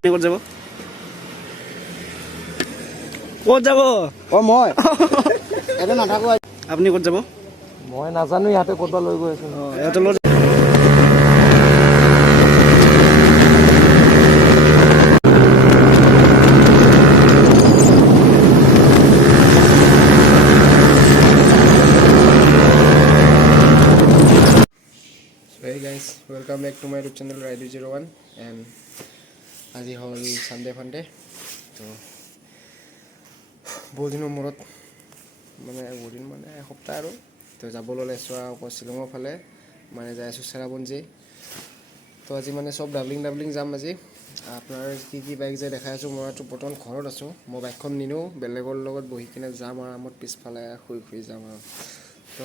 ক'ত যাব ক'ত যাব অ মই এটা নাথাকো আপুনি ক'ত যাব মই নাজানো ইয়াতে ক'ত লৈ গৈ আছো ইয়াতে লৈ Hey guys, welcome back to my YouTube channel Ride01 and আজি হল Sunday Funday তো বহুদিনৰ মূৰত মানে বহুদিন মানে এসপ্তাহ আৰু তো যাবলৈ লৈছোঁ আকৌ শ্বিলঙৰ ফালে মানে যাই আছোঁ চেৰাপুঞ্জী তো আজি মানে চব ডাবলিং যাম আজি আপোনাৰ কি বাইক যায় দেখাই আছোঁ মইতো বৰ্তমান ঘৰত আছোঁ মই বাইকখন নিনো বেলেগৰ লগত বহি কিনে যাম আৰামত পিছফালে শুই যাম আৰু তো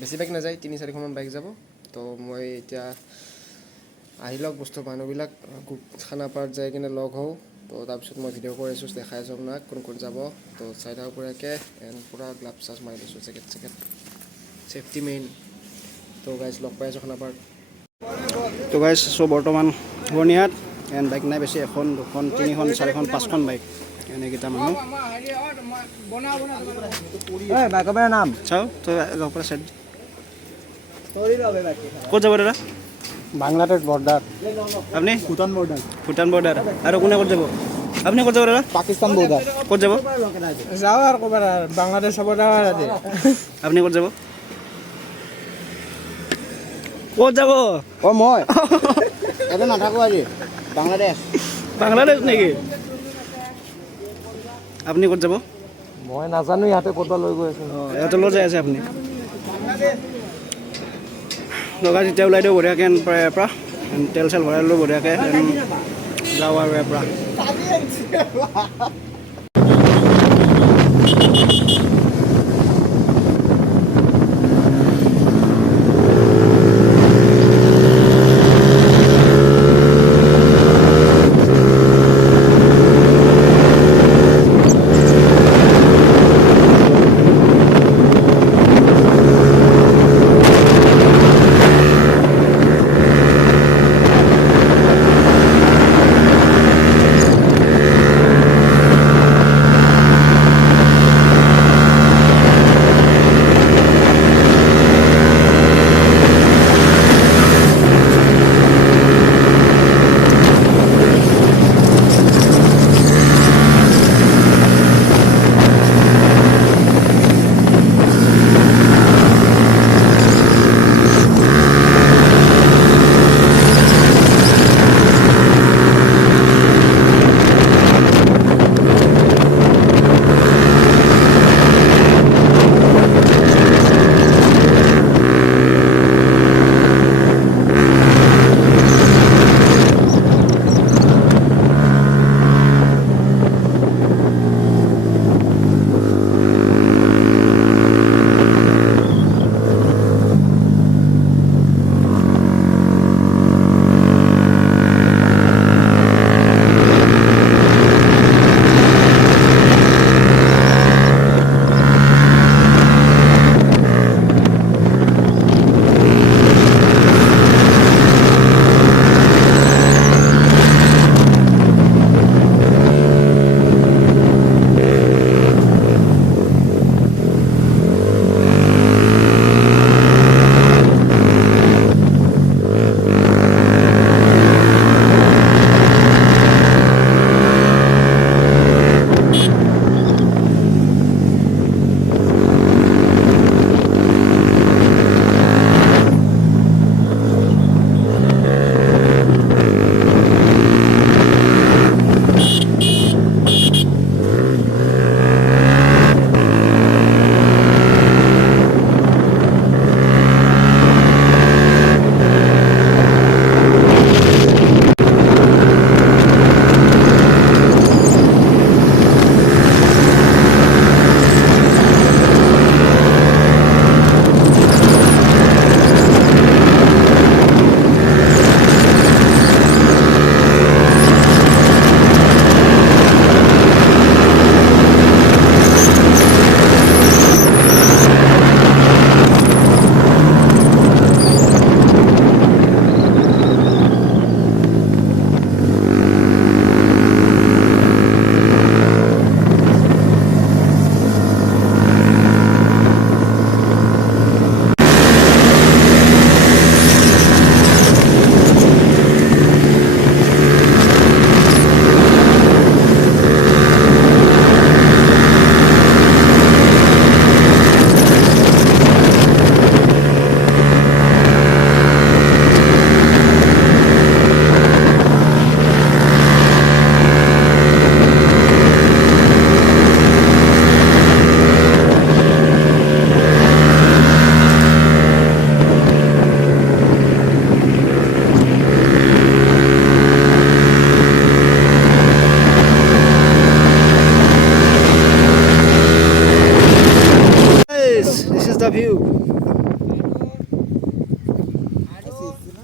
বেছি বাইক নাযায় 3-4খন বাইক যাব তো মই এতিয়া আহিলক বস্তু মানুহবিলাক খানাপাৰাত যাই কিনে লগ হওঁ তো তাৰপিছত মই ভিডিঅ' কৰি আছোঁ দেখাই আছোঁ আপোনাক কোন যাব তো চাই থাকক পৰাকৈ এণ্ড পূৰা গ্লাভ চাৰ্জ মাৰি দিছোঁ জেকেট ছেফটি মেইন তো গাইজ লগ পাই আছোঁ খানাপাৰাত তো গাইজ চ' বৰ্তমান বৰ্ণিহাট এণ্ড বাইক নাই বেছি 1, 2, 3, 4, 5খন বাইক এনেকেইটা মানুহ বাইকৰ নাম চাওঁ তো পৰা চাইড ক'ত যাব দাদা বাংলাদেশ বৰ্ডাৰ আপুনি ভূটান বৰ্ডাৰ আৰু কোনে ক'ত যাব আপুনি ক'ত যাব দাদা পাকিস্তান বৰ্ডাৰ ক'ত যাব যাওঁ আৰু ক'ৰবাত বাংলাদেশ বৰ্ডাৰ আপুনি ক'ত যাব ক'ত যাব অ মই এটা নাথাকো আজি বাংলাদেশ নেকি আপুনি ক'ত যাব মই নাজানো ইয়াতে ক'ত লৈ গৈ আছো ইয়াতে লৈ যাই আছে আপুনি লগা যেতিয়া ওলাই দিওঁ বঢ়িয়াকৈ ইয়াৰ পৰা তেল চেল ভৰাই লৈ বঢ়িয়াকৈ যাওঁ আৰু ইয়াৰ পৰা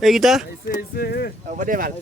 এইকেইটা হ'ব দে ভাল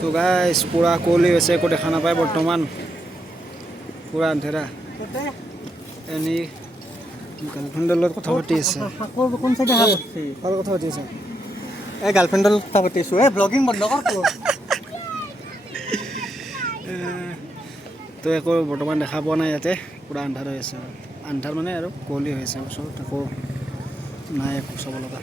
তো গাইছ পুৰা কুঁৱলী হৈছে একো দেখা নাপায় বৰ্তমান পুৰা আন্ধেৰা এনেই গাৰ্লফ্ৰেণ্ডৰ লগত কথা পাতি আছে কোন চাইডে হাত আছে কাৰ কথা পাতি আছে এই গাৰ্লফ্ৰেণ্ডৰ লগত কথা পাতিছোঁ এই ব্লগিং বন্ধ কৰ তো একো বৰ্তমান দেখা পোৱা নাই ইয়াতে পুৰা আন্ধাৰ হৈ আছে আন্ধাৰ মানে আৰু কুঁৱলী হৈ আছে ওচৰত একো নাই একো চাব লগা